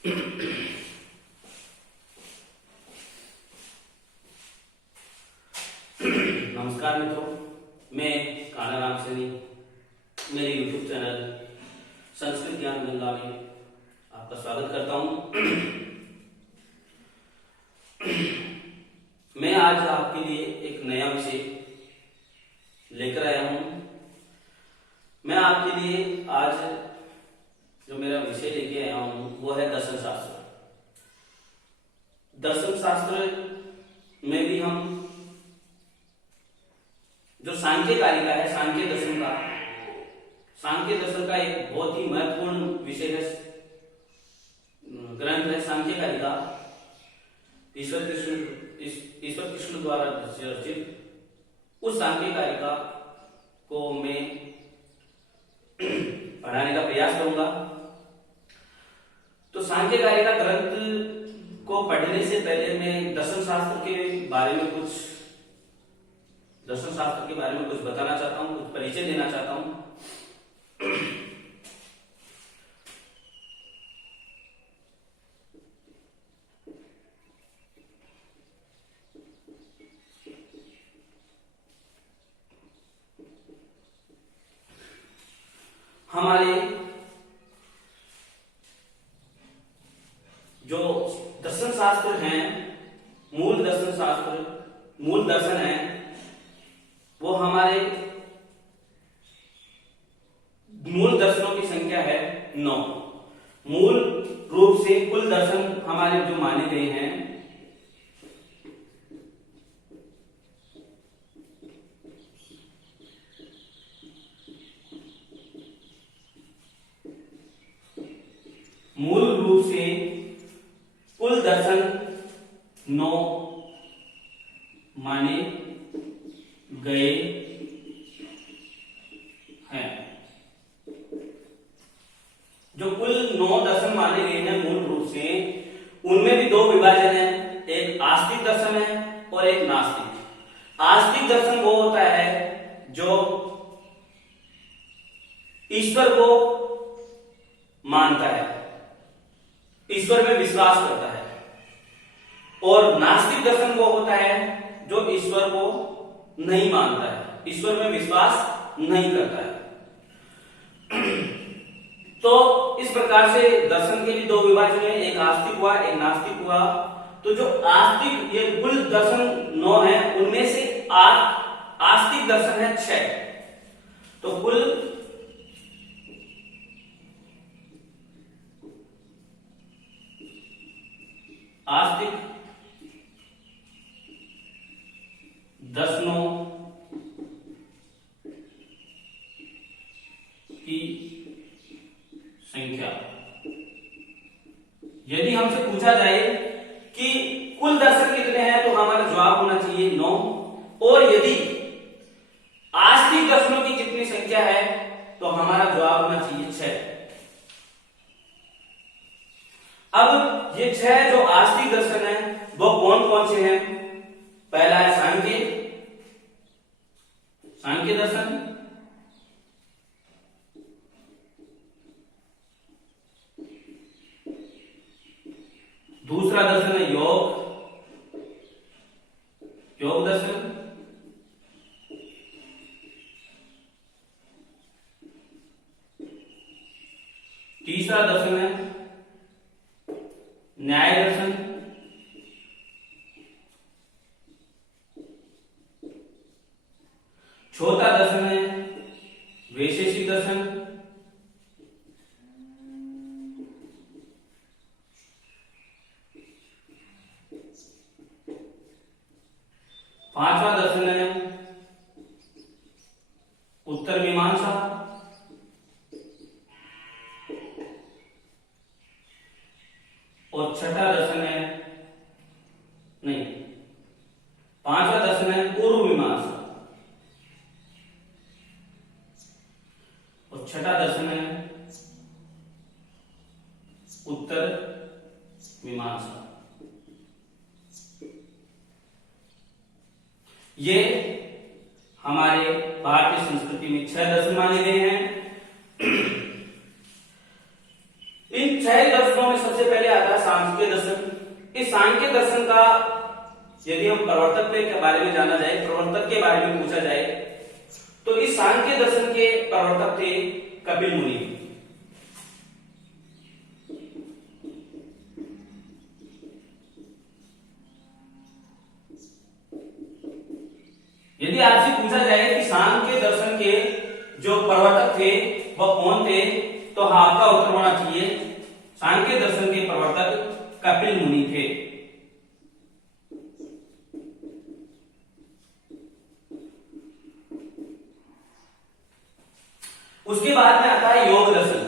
नमस्कार मित्रों, मैं कान्हा राम सैनी मेरे YouTube चैनल संस्कृत ज्ञान गंगा में आपका स्वागत करता हूं। मैं आज आपके लिए एक नया विषय लेकर आया हूं। मैं आपके लिए आज जो मेरा विषय लेके आया हूं वो है दर्शन शास्त्र। दर्शन शास्त्र में भी हम जो सांख्य कारिका है, सांख्य दर्शन का एक बहुत ही महत्वपूर्ण विषय है, ग्रंथ है सांख्य कारिका। ईश्वर कृष्ण द्वारा रचित उस सांख्य कारिका को मैं पढ़ाने का प्रयास करूंगा। तो सांख्य कारिका ग्रंथ को पढ़ने से पहले मैं दर्शन शास्त्र के बारे में कुछ बताना चाहता हूं, कुछ परिचय देना चाहता हूं। हमारे जो दर्शन शास्त्र हैं, मूल दर्शन है, वो हमारे मूल दर्शनों की संख्या है 9। मूल रूप से कुल दर्शन हमारे जो माने गए हैं मूल रूप से कुल दर्शन 9 माने गए हैं। जो कुल 9 दर्शन माने गए हैं मूल रूप से, उनमें भी 2 विभाजन है, एक आस्तिक दर्शन है और एक नास्तिक। आस्तिक दर्शन वो होता है जो ईश्वर को मानता है, ईश्वर में विश्वास करता है, और नास्तिक दर्शन वो होता है जो ईश्वर को नहीं मानता है, ईश्वर में विश्वास नहीं करता है। तो इस प्रकार से दर्शन के भी 2 विभाजन है, एक आस्तिक हुआ, एक नास्तिक हुआ। तो जो आस्तिक, ये कुल दर्शन 9 है, उनमें से आस्तिक दर्शन है 6। तो कुल आस्तिक दर्शनों की संख्या, यदि हमसे पूछा जाए कि कुल दर्शन कितने हैं, तो हमारा जवाब होना चाहिए 9। और यदि आस्तिक दर्शनों की कितनी संख्या है, तो हमारा जवाब होना चाहिए 6। अब ये 6 जो आस्तिक दर्शन है वो कौन कौन से हैं? पहला है सांख्य दर्शन। दूसरा दर्शन है योग दर्शन। तीसरा दर्शन है न्याय दर्शन। चौथा दर्शन है वैशेषिक दर्शन। पांचवा दर्शन है उत्तर मीमांसा। और छठा दर्शन है, नहीं, पांचवा दर्शन है पूर्व मीमांसा। और छठा दर्शन है उत्तर मीमांसा। ये हमारे भारतीय संस्कृति में 6 दर्शन माने गए हैं। इन इन 6 दर्शनों में सबसे पहले आता है सांख्य दर्शन। इस सांख्य दर्शन का यदि हम प्रवर्तक के बारे में जाना जाए, प्रवर्तक के बारे में पूछा जाए, तो इस सांख्य दर्शन के प्रवर्तक थे कपिल मुनि। यदि आपसे पूछा जाए कि सांख्य दर्शन के जो प्रवर्तक थे वह कौन थे, तो आपका उत्तर होना चाहिए सांख्य दर्शन के प्रवर्तक कपिल मुनि थे। उसके बाद में आता है योग दर्शन।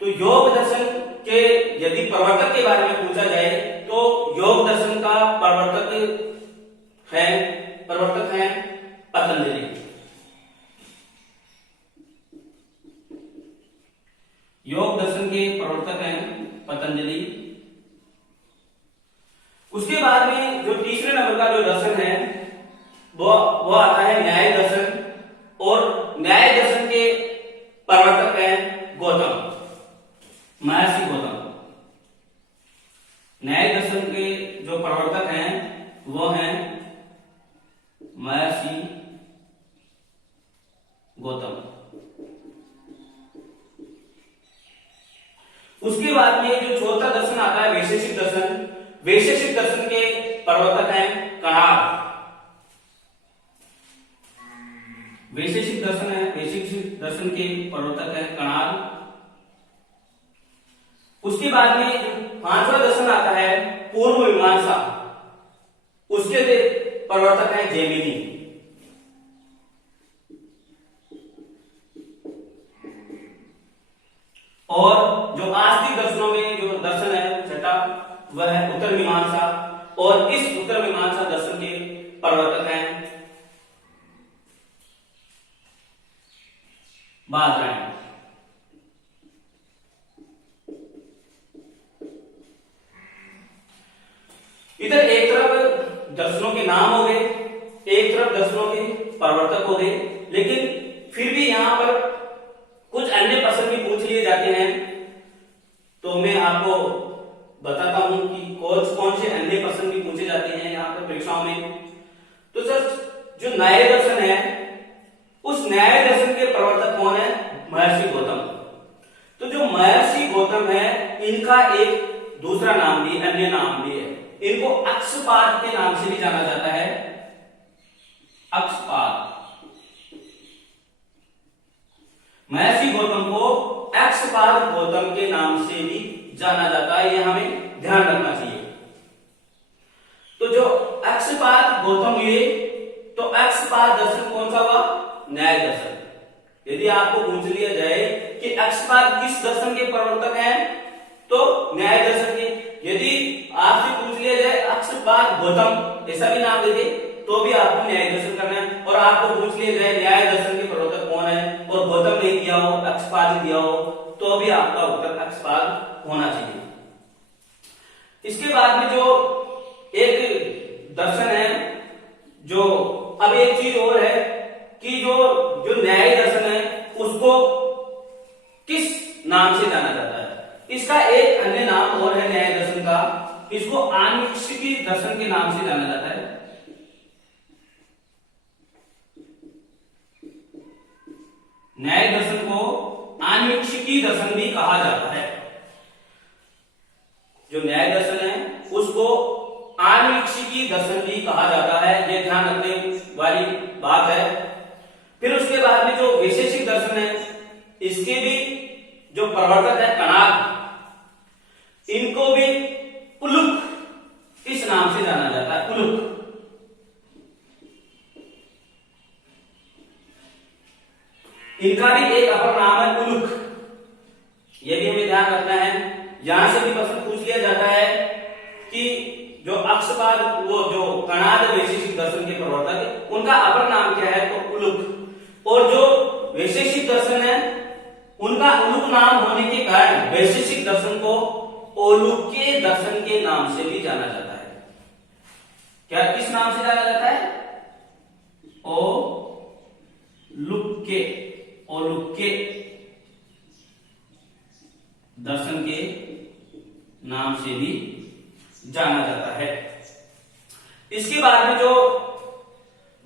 तो योग दर्शन के यदि प्रवर्तक के बारे में पूछा जाए तो योग दर्शन का प्रवर्तक है पतंजलि। योग दर्शन के प्रवर्तक हैं पतंजलि। उसके बाद में जो तीसरे नंबर का जो दर्शन है वो आता है न्याय दर्शन, और न्याय दर्शन के प्रवर्तक हैं गौतम, महर्षि गौतम। न्याय दर्शन के जो प्रवर्तक हैं वो हैं महर्षि गौतम। उसके बाद में जो चौथा दर्शन आता है वैशेषिक दर्शन। वैशेषिक दर्शन के प्रवर्तक हैं कणाद। वैशेषिक दर्शन है, वैशेषिक दर्शन के प्रवर्तक है कणाद। उसके बाद में पांचवा दर्शन आता है पूर्व मीमांसा। उसके प्रवर्तक है जैमिनी। और जो आस्तिक दर्शनों में जो दर्शन है छठा वह है उत्तर मीमांसा, और इस उत्तर मीमांसा दर्शन के प्रवर्तक हैं बादरायण। इधर एक तरफ दर्शनों के नाम हो गए, एक तरफ दर्शनों के प्रवर्तक हो गए, लेकिन फिर भी यहां पर कुछ अन्य प्रश्न भी पूछ लिए जाते हैं। तो मैं आपको बताता हूं कि कौन से अन्य प्रश्न भी पूछे जाते हैं यहां पर परीक्षाओं में। तो सर जो न्याय दर्शन है उस न्याय दर्शन के प्रवर्तक कौन है? महर्षि गौतम। तो जो महर्षि गौतम है इनका एक दूसरा नाम भी, अन्य नाम भी है। इनको अक्षपाद के नाम से भी जाना जाता है। अक्षपाद। महर्षि गौतम को अक्षपाद गौतम के नाम से भी जाना जाता है, यह हमें ध्यान रखना चाहिए। तो जो अक्षपाद गौतम हुए तो अक्षपाद दर्शन कौन सा हुआ? न्याय दर्शन। यदि आपको पूछ लिया जाए कि अक्षपाद किस दर्शन के प्रवर्तक हैं, तो न्याय दर्शन के। यदि आपसे पूछ लिया जाए अक्षपाद गौतम ऐसा भी नाम दे दे तो भी आपको न्याय दर्शन करना है। और आपको पूछ लिया जाए न्याय दर्शन के प्रवर्तक कौन है और गौतम नहीं दिया हो, अक्षपाद दिया हो, तो भी आपका उत्तर अक्षपाद होना चाहिए। इसके बाद में जो एक दर्शन है, जो अब एक चीज और है कि जो न्याय दर्शन है उसको किस नाम से जाना जाता है। इसका एक अन्य नाम और है न्याय दर्शन का, इसको आन्वीक्षिकी दर्शन के नाम से जाना जाता है। न्याय दर्शन को आन्वीक्षिकी दर्शन भी कहा जाता है। जो न्याय दर्शन है उसको आन्वीक्षिकी दर्शन भी कहा जाता है, यह ध्यान रखने वाली बात है। फिर उसके बाद में जो वैशेषिक दर्शन है इसके भी जो प्रवर्तक है कणाद, इनको भी उलुक इस नाम से जाना जाता है। उलुक। इनका भी एक अपर नाम है उलुक, यह भी हमें ध्यान रखना है। यहां से भी प्रश्न पूछ लिया जाता है कि जो अक्षपाद, वो जो कणाद वैशेषिक दर्शन के प्रवर्तक है उनका अपर नाम क्या है, तो उलुक। और जो वैशेषिक दर्शन है उनका उलुक नाम होने के कारण वैशेषिक दर्शन को ओलुके दर्शन के नाम से भी जाना जाता है। क्या किस नाम से जाना जाता है? ओलुके, ओलुके दर्शन के नाम से भी जाना जाता है। इसके बाद में जो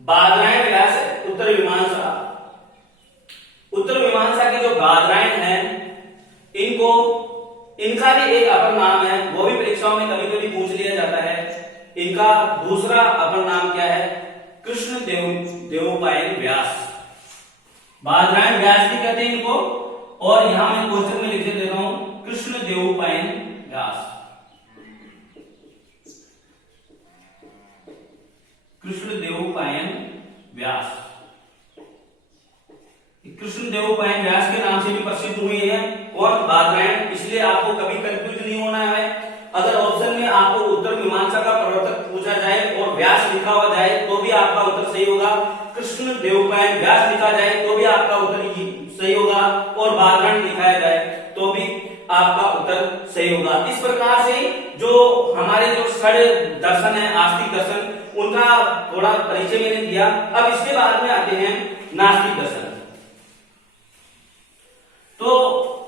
बादरायण व्यास है, उत्तर मीमांसा के जो बादरायण हैं, इनका भी एक अपर नाम है, वो भी परीक्षाओं में कभी कभी पूछ लिया जाता है। इनका दूसरा अपर नाम क्या है? कृष्ण देवोपायन व्यास। बादरायण व्यास भी कहते हैं इनको, और यहां मैं क्वेश्चन में लिख देता हूं कृष्ण देवोपायन व्यास। कृष्ण देवोपायन व्यास, कृष्ण देवोपायन व्यास के नाम से भी प्रसिद्ध हुई है। और बादरायण, इसलिए आपको कभी कंफ्यूज नहीं होना है। अगर ऑप्शन में आपको उत्तर मीमांसा का प्रवर्तक पूछा जाए और व्यास लिखा हुआ जाए तो भी आपका उत्तर सही होगा, कृष्ण देवोपायन व्यास लिखा जाए तो भी आपका उत्तर सही होगा, और बादरायण लिखाया जाए तो भी आपका उत्तर सही होगा। इस प्रकार से जो हमारे जो षड दर्शन है, आस्तिक दर्शन, उनका थोड़ा परिचय मैंने दिया। अब इसके बाद में आते हैं नास्तिक दर्शन। तो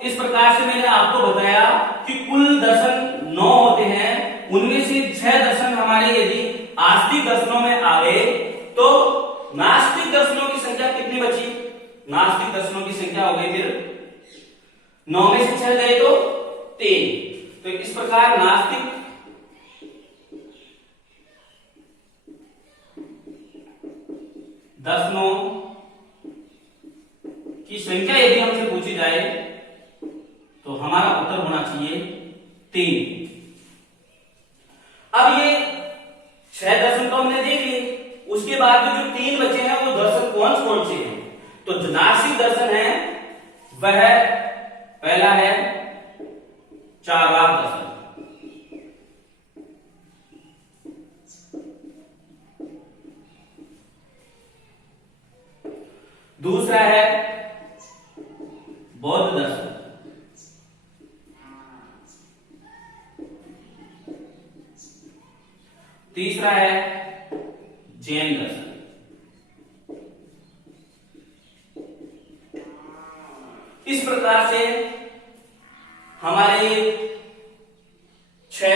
इस प्रकार से मैंने आपको बताया कि कुल दर्शन 9 होते हैं, उनमें से 6 दर्शन हमारे यदि आस्तिक दर्शनों में आ गए तो नास्तिक दर्शनों की संख्या कितनी बची? नास्तिक दर्शनों की संख्या हो गई फिर 9 में से 6 गए तो 3। तो इस प्रकार नास्तिक दर्शनों की संख्या यदि हमसे पूछी जाए तो हमारा उत्तर होना चाहिए 3। अब ये 6 दर्शन तो हमने देख लिए, उसके बाद में जो 3 बचे हैं वो दर्शन कौन कौन से हैं? तो जो नास्तिक दर्शन है वह पहला है चार्वाक दर्शन, दूसरा है बौद्ध दर्शन, तीसरा है जैन दर्शन, इस प्रकार से हमारे 6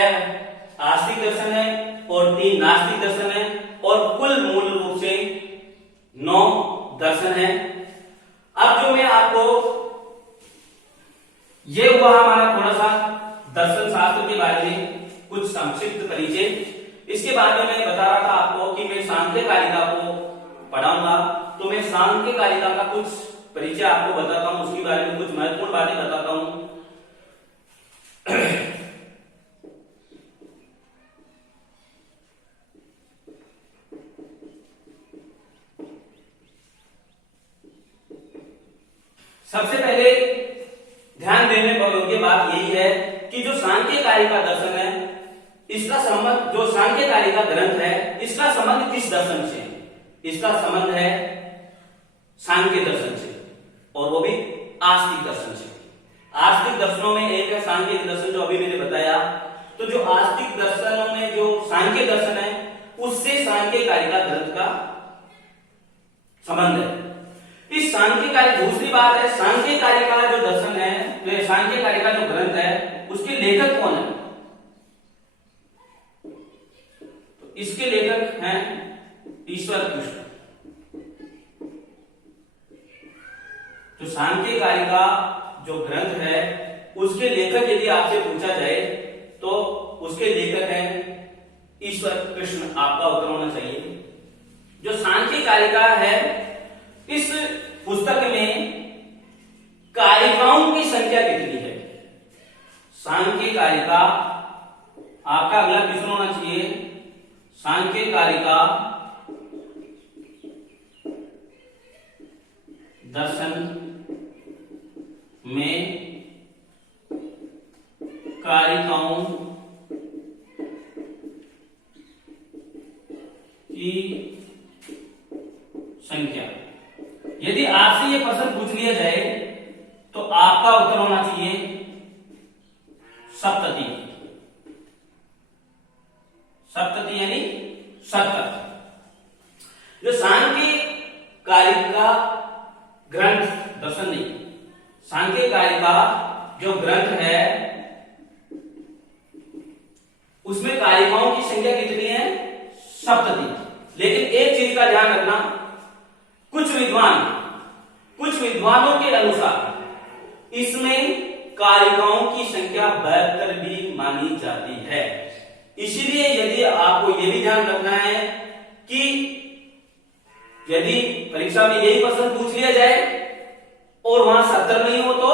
आस्तिक दर्शन है और 3 नास्तिक दर्शन है, और कुल मूल रूप से 9 दर्शन है। अब जो मैं आपको, ये हुआ हमारा थोड़ा सा दर्शन शास्त्र के बारे में कुछ संक्षिप्त परिचय। इसके बाद में मैंने बता रहा था आपको कि मैं सांख्य कारिका को पढ़ाऊंगा, तो मैं सांख्य कारिका का कुछ परिचय आपको बताता हूं, उसके बारे में कुछ महत्वपूर्ण बातें बताता हूं। सबसे पहले ध्यान देने योग्य बात यही है कि जो सांख्य कारिका दर्शन है, इसका संबंध, जो सांख्य कारिका ग्रंथ है, इसका संबंध किस दर्शन से? इसका संबंध है सांख्य दर्शन से, और वो भी आस्तिक दर्शन से। आस्तिक दर्शनों में एक है सांख्य दर्शन, जो अभी मैंने बताया। तो जो आस्तिक दर्शनों में जो सांख्य दर्शन है, उससे सांख्य कारिका ग्रंथ का संबंध है। इस सांख्य कारिका, दूसरी बात है सांख्य कारिका जो दर्शन है, तो सांख्य कारिका जो ग्रंथ है, उसके लेखक कौन है? तो इसके लेखक हैं ईश्वर कृष्ण। जो सांख्य कारिका जो ग्रंथ है, उसके लेखक यदि आपसे पूछा जाए तो उसके लेखक हैं ईश्वर कृष्ण, आपका उत्तर होना चाहिए। जो सांख्य कारिका है, इस पुस्तक में कारिकाओं की संख्या कितनी है? सांख्य कारिका, आपका अगला प्रश्न होना चाहिए, सांख्य कारिका दर्शन में कारिकाओं की संख्या। यदि आपसे यह प्रश्न पूछ लिया जाए तो आपका उत्तर होना चाहिए सप्तति। सप्तति यानी 70। जो सांख्य कारिका ग्रंथ, दर्शन नहीं, सांख्य कारिका जो ग्रंथ है उसमें कारिकाओं की संख्या कितनी है? सप्तति। लेकिन एक चीज का ध्यान रखना, कुछ विद्वानों के अनुसार इसमें कारिकाओं की संख्या 72 भी मानी जाती है। इसलिए यदि आपको यह भी ध्यान रखना है कि यदि परीक्षा में यही प्रश्न पूछ लिया जाए और वहां 70 नहीं हो तो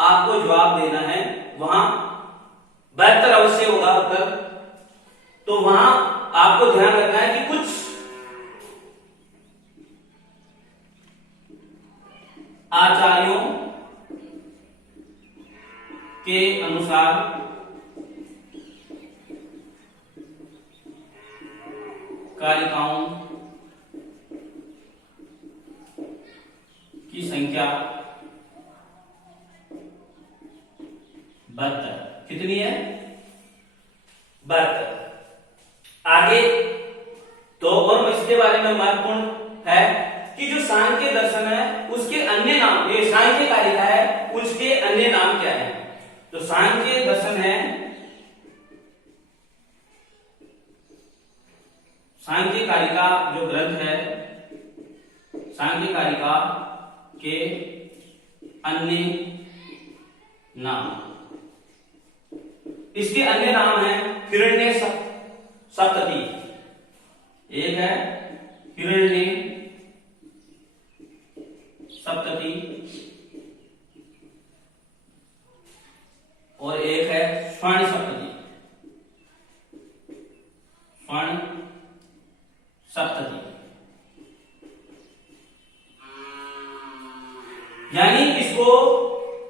आपको जवाब देना है वहां 72 अवश्य होगा उत्तर। तो वहां आपको ध्यान रखना है कि कुछ आचार्यों के अनुसार कारिकाओं की संख्या 72। कितनी है? 72। आगे तो और इसके बारे में महत्वपूर्ण है कि जो सांख्य दर्शन है उसके अन्य नाम, ये सांख्य कारिका है उसके अन्य नाम क्या है? तो सांख्य दर्शन है, सांख्य कारिका जो ग्रंथ है, सांख्य कारिका के अन्य नाम, इसके अन्य नाम है हिरण्य सप्तति। एक है हिरण्य सप्तति और एक है स्वर्ण सप्तति। स्वर्ण सप्तति यानी इसको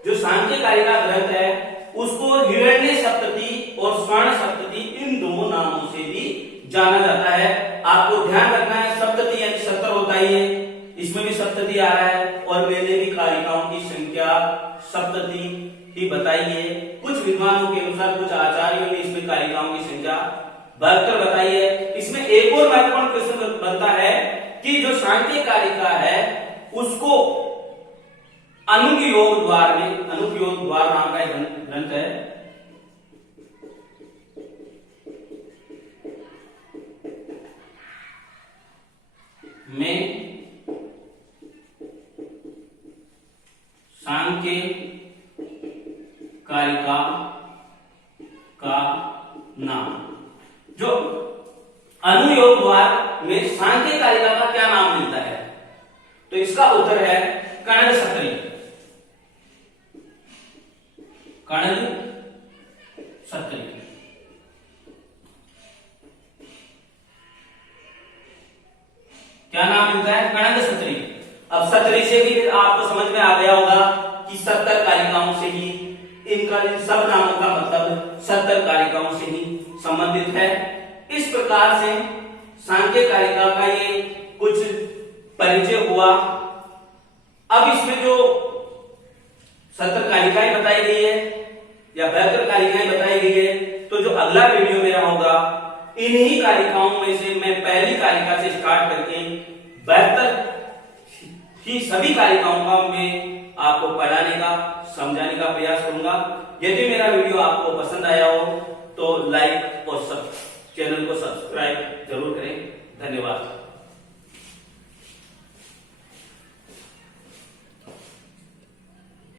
जो सांख्य कारिका ग्रंथ है उसको हिरण्य सप्तति और स्वर्ण सप्तति इन दो नामों से भी जाना जाता है। आपको ध्यान रखना है सप्तति यानी 70 होता ही है, इसमें भी सप्तति आ रहा है और मैंने भी कारिकाओं की संख्या सप्तति ही बताई है। कुछ विद्वानों के अनुसार, कुछ आचार्यों ने इसमें कारिकाओं की संख्या 72 बताई है। इसमें एक और महत्वपूर्ण प्रश्न बनता है कि जो सांख्य कारिका है उसको अनुपयोग द्वार में, अनुपयोग द्वार नाम का एक ग्रंथ है, में सांख्य कारिका का नाम, जो अनुयोग द्वार में सांख्य कारिका का क्या नाम मिलता है? तो इसका उत्तर है कणद सत्री। कणद सत्री। क्या नाम मिलता है? कणद सत्री। अब सत्री से भी आपको समझ में आ गया होगा कि 70 कारिकाओं से ही इनका, इन सब नामों का मतलब 70 कारिकाओं से ही संबंधित है। इस प्रकार से सांख्य कारिका का ये कुछ परिचय हुआ। अब इसमें जो 70 कारिकाएं बताई गई है या 72 कारिकाएं बताई गई है, तो जो अगला वीडियो मेरा होगा इन्हीं कारिकाओं में से मैं पहली कारिका से स्टार्ट करके 72 ही सभी कारिकाओं का मैं आपको पढ़ाने का, समझाने का प्रयास करूंगा। यदि मेरा वीडियो आपको पसंद आया हो तो लाइक और चैनल को सब्सक्राइब जरूर करें। धन्यवाद।